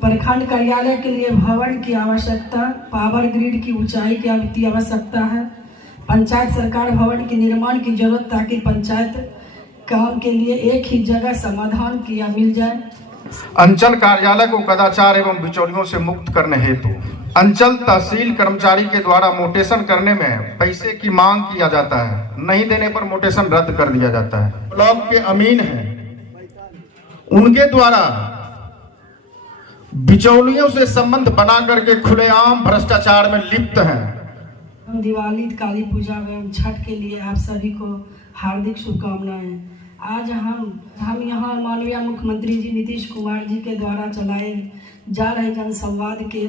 प्रखंड कार्यालय के लिए भवन की आवश्यकता, पावर ग्रिड की ऊंचाई की आवश्यकता है। पंचायत सरकार भवन के निर्माण की जरूरत ताकि पंचायत काम के लिए एक ही जगह समाधान किया मिल जाए। अंचल कार्यालय को कदाचार एवं बिचौलियों से मुक्त करने हेतु अंचल तहसील कर्मचारी के द्वारा मोटेशन करने में पैसे की मांग किया जाता है। नहीं देने पर मोटेशन रद्द कर दिया जाता है। ब्लॉक के अमीन हैं, उनके द्वारा बिचौलियों से संबंध बना करके खुलेआम भ्रष्टाचार में लिप्त हैं। दिवाली, काली पूजा एवं छठ के लिए आप सभी को हार्दिक शुभकामनाएं। आज हम यहाँ माननीय मुख्यमंत्री जी नीतीश कुमार जी के द्वारा चलाए जा रहे जनसंवाद के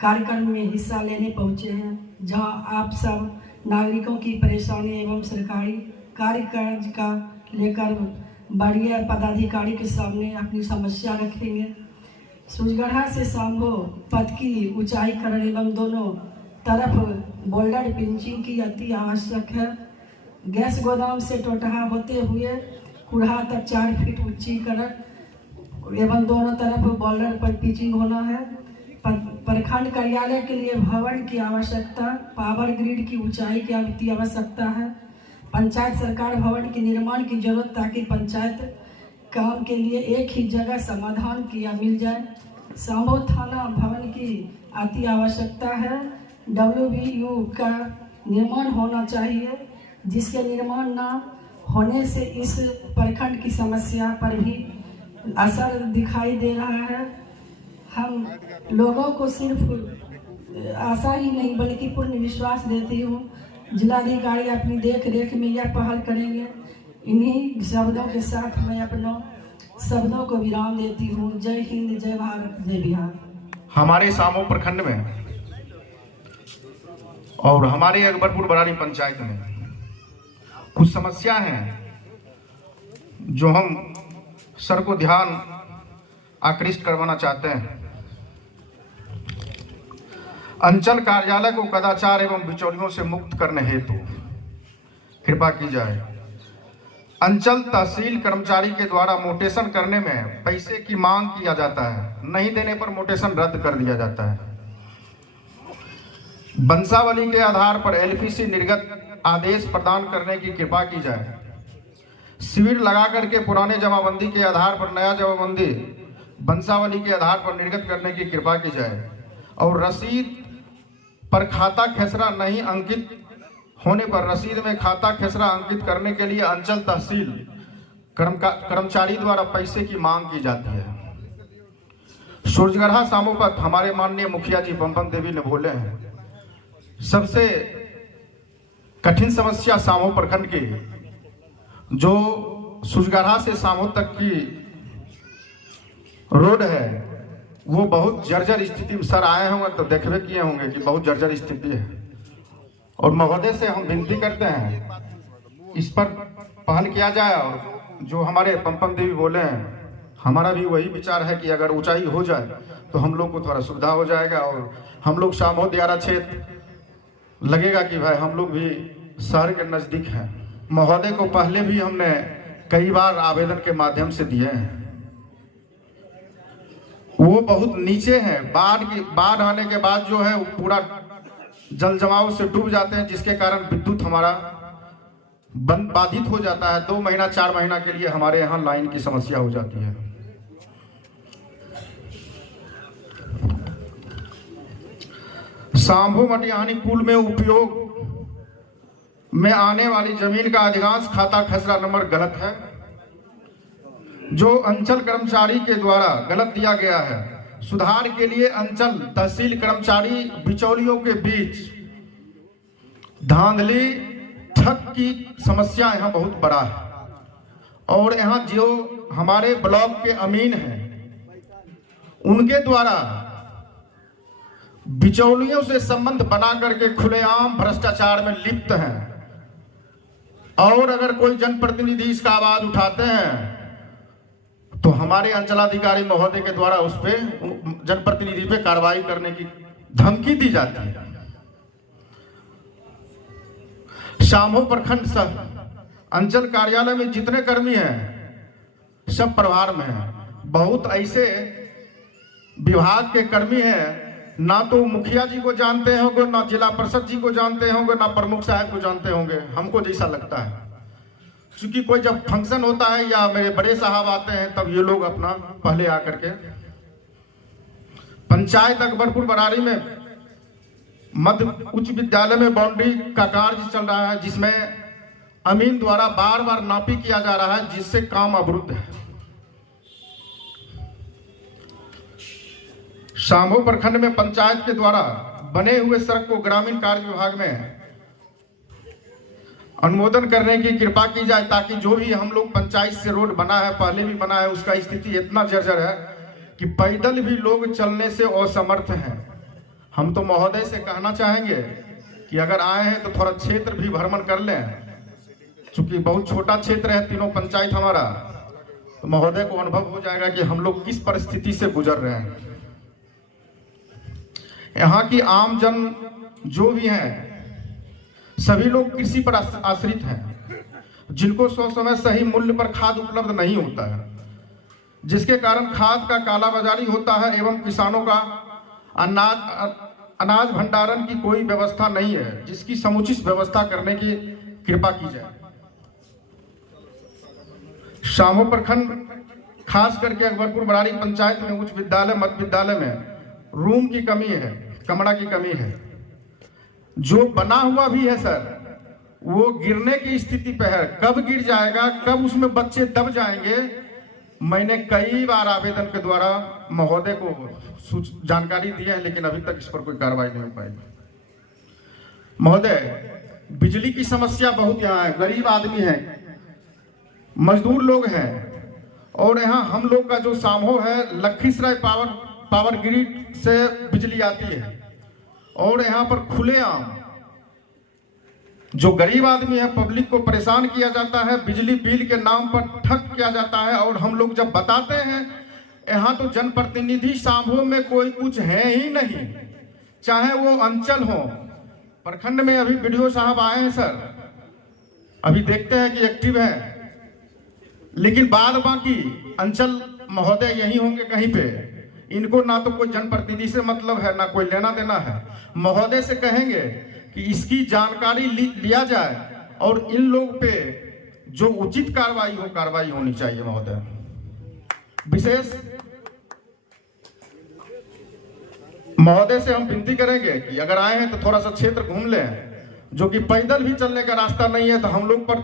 कार्यक्रम में हिस्सा लेने पहुँचे हैं, जहाँ आप सब नागरिकों की परेशानी एवं सरकारी कार्यकाज का लेकर बड़े पदाधिकारी के सामने अपनी समस्या रखेंगे। सूजगढ़ा से सांभो पथ की ऊंचाईकरण एवं दोनों तरफ बोल्डर पिंचिंग की अति आवश्यक है। गैस गोदाम से टोटहा होते हुए कुढ़ा तक 4 फीट ऊंचीकरण एवं दोनों तरफ बोल्डर पर पिचिंग होना है। प्रखंड कार्यालय के लिए भवन की आवश्यकता, पावर ग्रिड की ऊंचाई की आवश्यकता है। पंचायत सरकार भवन के निर्माण की जरूरत ताकि पंचायत काम के लिए एक ही जगह समाधान किया मिल जाए। सांभो थाना भवन की अति आवश्यकता है। WBU का निर्माण होना चाहिए, जिसके निर्माण न होने से इस प्रखंड की समस्या पर भी असर दिखाई दे रहा है। हम लोगों को सिर्फ आशा ही नहीं बल्कि पूर्ण विश्वास देती हूँ जिलाधिकारी अपनी देख रेख में यह पहल करेंगे। इन्हीं शब्दों के साथ मैं अपनों शब्दों को विराम देती हूँ। जय हिंद, जय भारत, जय बिहार। हमारे सामो प्रखंड में और हमारे अकबरपुर बरारी पंचायत में कुछ समस्या हैं जो हम सर को ध्यान आकृष्ट करवाना चाहते हैं। अंचल कार्यालय को कदाचार एवं बिचौलियों से मुक्त करने हेतु कृपा की जाए। अंचल तहसील कर्मचारी के द्वारा मोटेशन करने में पैसे की मांग किया जाता है। नहीं देने पर मोटेशन रद्द कर दिया जाता है। वंशावली के आधार पर LPC निर्गत आदेश प्रदान करने की कृपा की जाए। शिविर लगा करके पुराने जमाबंदी के आधार पर नया जमाबंदी वंशावली के आधार पर निर्गत करने की कृपा की जाए। और रसीद पर खाता खेसरा नहीं अंकित होने पर रसीद में खाता खेसरा अंकित करने के लिए अंचल तहसील कर्मचारी द्वारा पैसे की मांग की जाती है। सूरजगढ़ा सामोपत हमारे माननीय मुखिया जी बम्बम देवी ने बोले हैं, सबसे कठिन समस्या सामो प्रखंड की जो सूरजगढ़ा से सामो तक की रोड है वो बहुत जर्जर स्थिति में। सर आए होंगे तो देखबे किए होंगे कि बहुत जर्जर स्थिति है। और महोदय से हम विनती करते हैं इस पर पहल किया जाए। और जो हमारे पंपम देवी बोले हैं, हमारा भी वही विचार है कि अगर ऊंचाई हो जाए तो हम लोग को थोड़ा सुविधा हो जाएगा और हम लोग सामो दियारा क्षेत्र लगेगा कि भाई हम लोग भी शहर के नजदीक हैं। महोदय को पहले भी हमने कई बार आवेदन के माध्यम से दिए हैं। वो बहुत नीचे है, बाढ़ आने के बाद जो है वो पूरा जल जमाव से डूब जाते हैं, जिसके कारण विद्युत हमारा बाधित हो जाता है। 2 महीना 4 महीना के लिए हमारे यहाँ लाइन की समस्या हो जाती है। सांभो मटिहानी पुल में उपयोग में आने वाली जमीन का अधिकांश खाता खसरा नंबर गलत है, जो अंचल कर्मचारी के द्वारा गलत दिया गया है। सुधार के लिए अंचल तहसील कर्मचारी बिचौलियों के बीच धांधली ठग की समस्या यहाँ बहुत बड़ा है। और यहाँ जो हमारे ब्लॉक के अमीन हैं उनके द्वारा बिचौलियों से संबंध बना करके खुलेआम भ्रष्टाचार में लिप्त हैं। और अगर कोई जनप्रतिनिधि इसका आवाज उठाते हैं तो हमारे अंचलाधिकारी महोदय के द्वारा उस पे जनप्रतिनिधि पे कार्रवाई करने की धमकी दी जाती है। सामो प्रखंड अंचल कार्यालय में जितने कर्मी हैं सब प्रभार में हैं। बहुत ऐसे विभाग के कर्मी हैं, ना तो मुखिया जी को जानते होंगे, ना जिला परिषद जी को जानते होंगे, ना प्रमुख साहब को जानते होंगे, हमको जैसा लगता है। क्योंकि कोई जब फंक्शन होता है या मेरे बड़े साहब आते हैं तब ये लोग अपना पहले आकर के। पंचायत अकबरपुर बरारी में मध्य उच्च विद्यालय में बाउंड्री का कार्य चल रहा है, जिसमें अमीन द्वारा बार बार नापी किया जा रहा है, जिससे काम अवरुद्ध है। शाम्हो प्रखंड में पंचायत के द्वारा बने हुए सड़क को ग्रामीण कार्य विभाग में अनुमोदन करने की कृपा की जाए, ताकि जो भी हम लोग पंचायत से रोड बना है, पहले भी बना है, उसका स्थिति इतना जर्जर है कि पैदल भी लोग चलने से असमर्थ हैं। हम तो महोदय से कहना चाहेंगे कि अगर आए हैं तो थोड़ा क्षेत्र भी भ्रमण कर लें, चूंकि बहुत छोटा क्षेत्र है तीनों पंचायत हमारा, तो महोदय को अनुभव हो जाएगा कि हम लोग किस परिस्थिति से गुजर रहे हैं। यहाँ की आम जन जो भी हैं सभी लोग कृषि पर आश्रित हैं, जिनको समय सही मूल्य पर खाद उपलब्ध नहीं होता है, जिसके कारण खाद का कालाबाजारी होता है एवं किसानों का अनाज भंडारण की कोई व्यवस्था नहीं है, जिसकी समुचित व्यवस्था करने की कृपा की जाए। शाम्हो प्रखंड खास करके अकबरपुर बरारी पंचायत में उच्च विद्यालय मध्य विद्यालय में रूम की कमी है, कमरा की कमी है। जो बना हुआ भी है सर, वो गिरने की स्थिति पे है। कब गिर जाएगा, कब उसमें बच्चे दब जाएंगे, मैंने कई बार आवेदन के द्वारा महोदय को जानकारी दी है, लेकिन अभी तक इस पर कोई कार्रवाई नहीं हो पाई। महोदय, बिजली की समस्या बहुत यहाँ है, गरीब आदमी है, मजदूर लोग हैं, और यहाँ हम लोग का जो शाम्हो है लखीसराय पावर ग्रिड से बिजली आती है, और यहाँ पर खुलेआम जो गरीब आदमी है, पब्लिक को परेशान किया जाता है, बिजली बिल के नाम पर ठग किया जाता है। और हम लोग जब बताते हैं, यहाँ तो जनप्रतिनिधि शाम्हो में कोई कुछ है ही नहीं, चाहे वो अंचल हो। प्रखंड में अभी बीडीओ साहब आए हैं सर, अभी देखते हैं कि एक्टिव है, लेकिन बाद बाकी अंचल महोदय यही होंगे कहीं पे। इनको ना तो कोई जनप्रतिनिधि से मतलब है, ना कोई लेना देना है। महोदय से कहेंगे कि इसकी जानकारी लिया जाए और इन लोग पे जो उचित कार्रवाई होनी चाहिए। महोदय, विशेष महोदय से हम विनती करेंगे कि अगर आए हैं तो थोड़ा सा क्षेत्र घूम लें, जो कि पैदल भी चलने का रास्ता नहीं है, तो हम लोग पर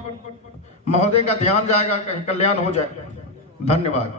महोदय का ध्यान जाएगा, कहीं कल्याण हो जाए। धन्यवाद।